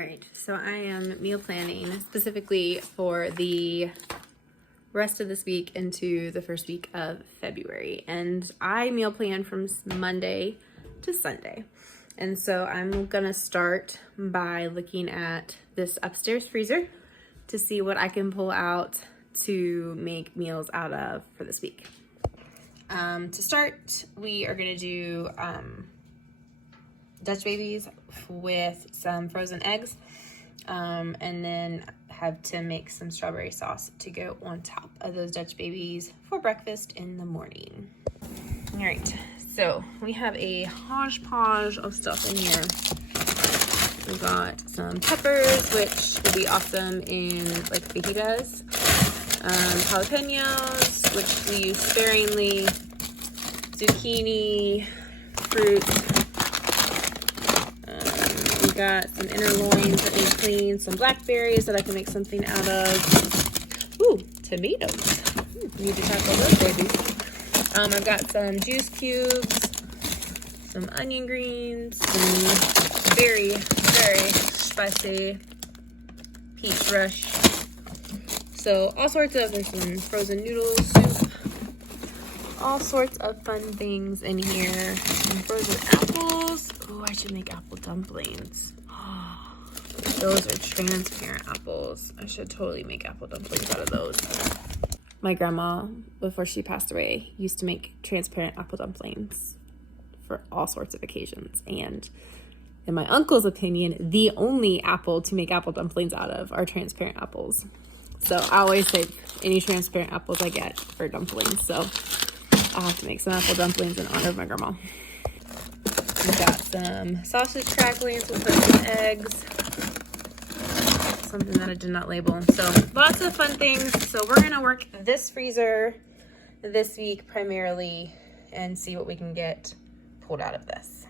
All right, so I am meal planning specifically for the rest of this week into the first week of February. And I meal plan from Monday to Sunday. And so I'm gonna start by looking at this upstairs freezer to see what I can pull out to make meals out of for this week. To start, we are gonna do Dutch babies with some frozen eggs, and then have to make some strawberry sauce to go on top of those Dutch babies for breakfast in the morning. All right, so we have a hodgepodge of stuff in here. We've got some peppers, which will be awesome in like fajitas, jalapenos, which we use sparingly, zucchini, fruit. We got some inner loins that need cleaned, some blackberries that I can make something out of. Ooh, tomatoes. Need to tackle those babies. I've got some juice cubes, some onion greens, some very, very spicy peach rush. So all sorts of, there's some frozen noodle soup, all sorts of fun things in here. Some frozen apples. Oh, I should make apple dumplings. Oh, those are transparent apples. I should totally make apple dumplings out of those. My grandma, before she passed away, used to make transparent apple dumplings for all sorts of occasions. And in my uncle's opinion, the only apple to make apple dumplings out of are transparent apples. So I always save any transparent apples I get for dumplings. So I'll have to make some apple dumplings in honor of my grandma. We've got some sausage cracklings. We'll put some eggs. Something that I did not label. So lots of fun things. So we're gonna work this freezer this week primarily and see what we can get pulled out of this.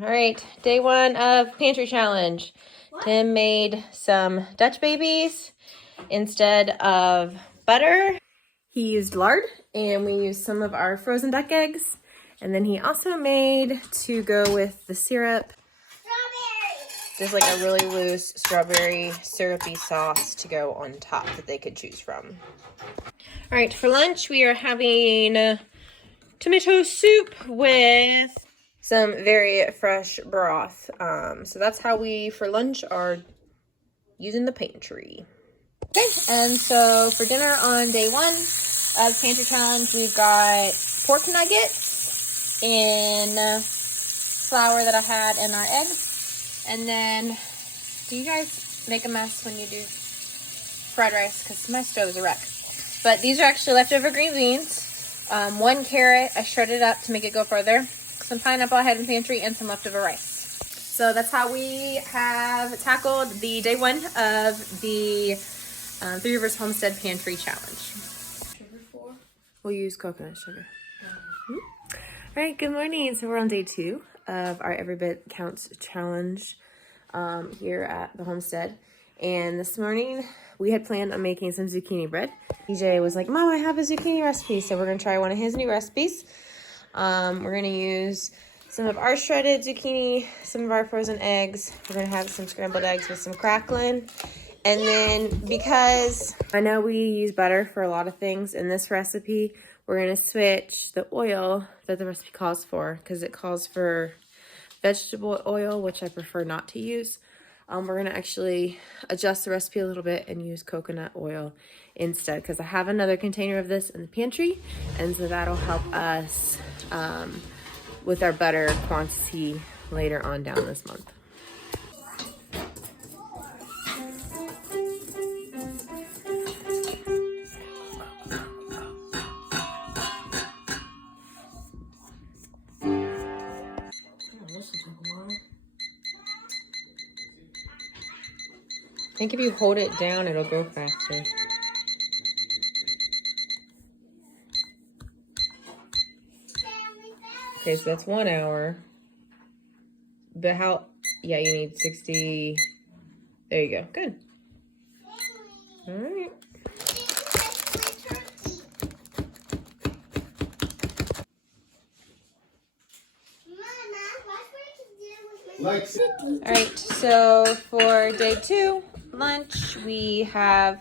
All right, day one of Pantry Challenge. What? Tim made some Dutch babies instead of butter. He used lard and we used some of our frozen duck eggs. And then he also made, to go with the syrup, just like a really loose strawberry syrupy sauce to go on top that they could choose from. All right, for lunch we are having tomato soup with some very fresh broth. So that's how we, for lunch, are using the pantry. Okay, and so for dinner on day one of Pantry Challenge, we've got pork nuggets in flour that I had in our eggs. And then, do you guys make a mess when you do fried rice? Because my stove is a wreck. But these are actually leftover green beans. 1 carrot, I shredded up to make it go further. Some pineapple I had in the pantry, and some leftover rice. So that's how we have tackled the day one of the Three Rivers Homestead Pantry Challenge. Sugar for? We'll use coconut sugar. All right, good morning. So we're on day 2 of our Every Bit Counts challenge here at the homestead. And this morning we had planned on making some zucchini bread. DJ was like, Mom, I have a zucchini recipe. So we're gonna try one of his new recipes. We're gonna use some of our shredded zucchini, some of our frozen eggs. We're gonna have some scrambled eggs with some crackling. And then, because I know we use butter for a lot of things in this recipe, we're gonna switch the oil that the recipe calls for, because it calls for vegetable oil, which I prefer not to use. We're gonna actually adjust the recipe a little bit and use coconut oil instead, because I have another container of this in the pantry, and so that'll help us with our butter quantity later on down this month. I think if you hold it down, it'll go faster. Okay, so that's 1 hour. But how, yeah, you need 60. There you go, good. All right. All right, so for day 2 lunch, we have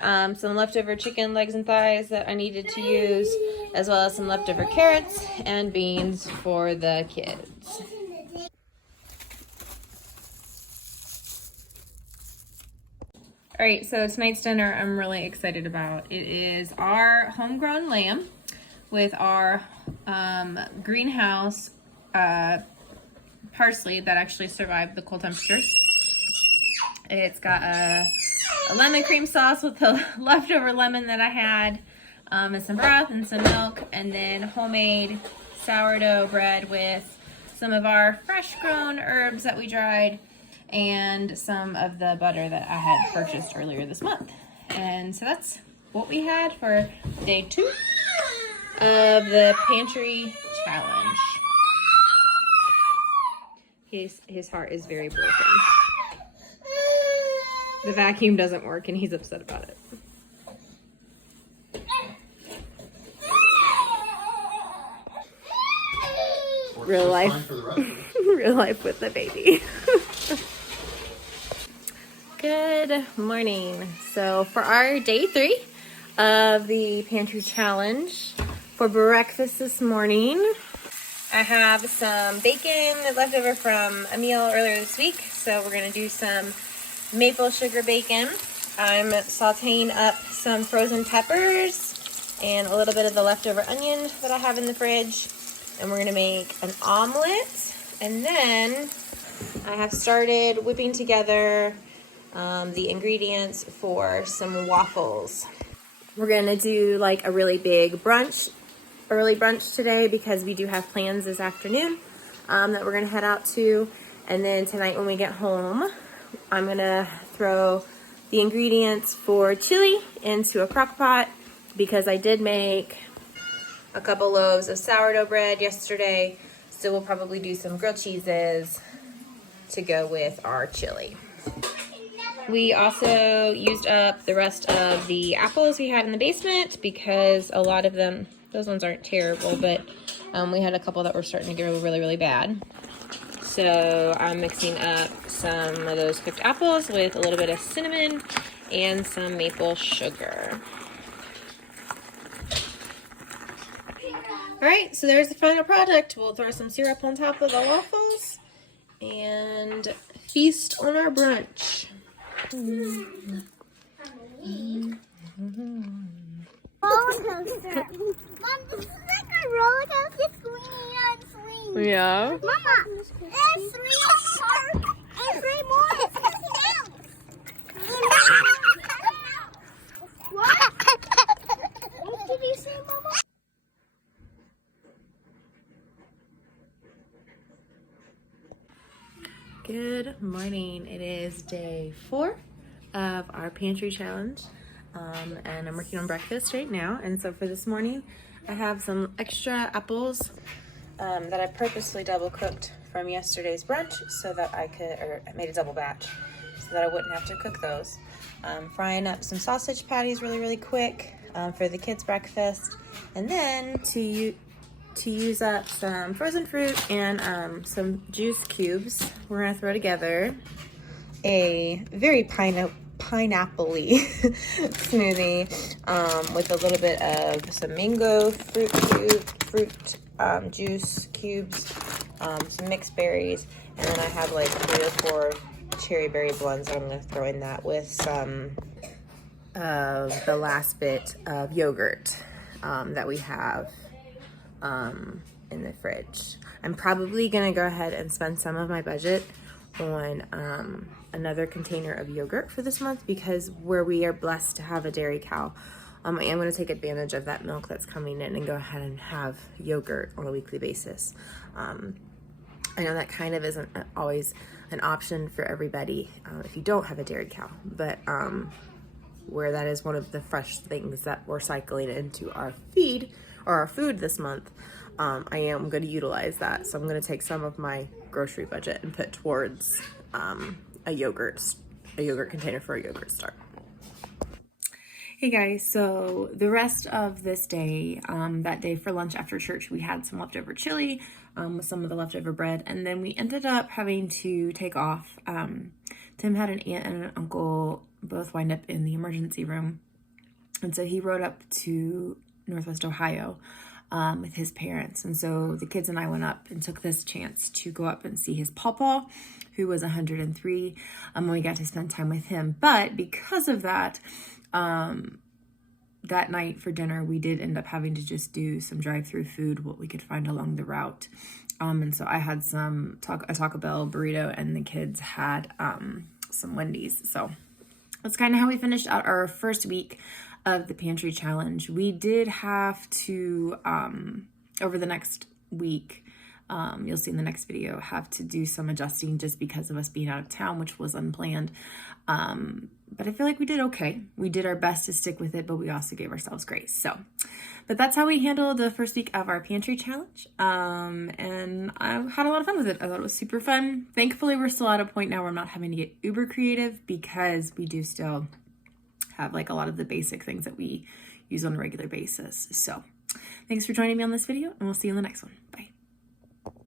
some leftover chicken legs and thighs that I needed to use, as well as some leftover carrots and beans for the kids. All right, so tonight's dinner I'm really excited about. It is our homegrown lamb with our greenhouse parsley that actually survived the cold temperatures. It's got a lemon cream sauce with the leftover lemon that I had, and some broth and some milk, and then homemade sourdough bread with some of our fresh grown herbs that we dried, and some of the butter that I had purchased earlier this month. And so that's what we had for day 2 of the pantry challenge. His heart is very broken. The vacuum doesn't work and he's upset about it. Real life. Real life with the baby. Good morning. So for our day 3 of the pantry challenge, for breakfast this morning, I have some bacon left over from a meal earlier this week. So we're gonna do some maple sugar bacon. I'm sauteing up some frozen peppers and a little bit of the leftover onion that I have in the fridge. And we're gonna make an omelet. And then I have started whipping together the ingredients for some waffles. We're gonna do like a really big brunch, early brunch today, because we do have plans this afternoon that we're gonna head out to. And then tonight when we get home, I'm gonna throw the ingredients for chili into a crock pot, because I did make a couple loaves of sourdough bread yesterday. So we'll probably do some grilled cheeses to go with our chili. We also used up the rest of the apples we had in the basement, because a lot of them, those ones aren't terrible, but we had a couple that were starting to go really, really bad. So I'm mixing up some of those cooked apples with a little bit of cinnamon and some maple sugar. All right, so there's the final product. We'll throw some syrup on top of the waffles and feast on our brunch. Roller coaster. Mom, this is like a roller coaster swinging on swings. Yeah. Mama, there's 3 parts and 3 more. It's coming out. What? What did you say, Mama? Good morning. It is day 4 of our pantry challenge, and I'm working on breakfast right now. And so for this morning, I have some extra apples that I purposely double cooked from yesterday's brunch, so that I made a double batch, so that I wouldn't have to cook those. Frying up some sausage patties really quick for the kids' breakfast, and then to use up some frozen fruit and some juice cubes, we're gonna throw together a very pineapple-y smoothie with a little bit of some mango fruit juice cubes, some mixed berries, and then I have like 3 or 4 cherry berry blends that I'm gonna throw in that with some of the last bit of yogurt that we have in the fridge. I'm probably gonna go ahead and spend some of my budget on another container of yogurt for this month, because where we are blessed to have a dairy cow, I am going to take advantage of that milk that's coming in and go ahead and have yogurt on a weekly basis. I know that kind of isn't always an option for everybody if you don't have a dairy cow, but where that is one of the fresh things that we're cycling into our feed or our food this month, I am going to utilize that. So I'm going to take some of my grocery budget and put towards a yogurt container for a yogurt start. Hey guys, so the rest of this day, that day for lunch after church, we had some leftover chili with some of the leftover bread, and then we ended up having to take off. Tim had an aunt and an uncle both wind up in the emergency room, and so he rode up to Northwest Ohio with his parents, and so the kids and I went up and took this chance to go up and see his pawpaw, who was 103, and we got to spend time with him. But because of that, that night for dinner, we did end up having to just do some drive-through food, what we could find along the route. And so I had a Taco Bell burrito, and the kids had some Wendy's. So that's kind of how we finished out our first week of the Pantry Challenge. We did have to, over the next week, you'll see in the next video, have to do some adjusting just because of us being out of town, which was unplanned. But I feel like we did okay. We did our best to stick with it, but we also gave ourselves grace. But that's how we handled the first week of our Pantry Challenge. And I had a lot of fun with it. I thought it was super fun. Thankfully, we're still at a point now where I'm not having to get uber creative, because we do still have like a lot of the basic things that we use on a regular basis. So thanks for joining me on this video, and we'll see you in the next one. Bye.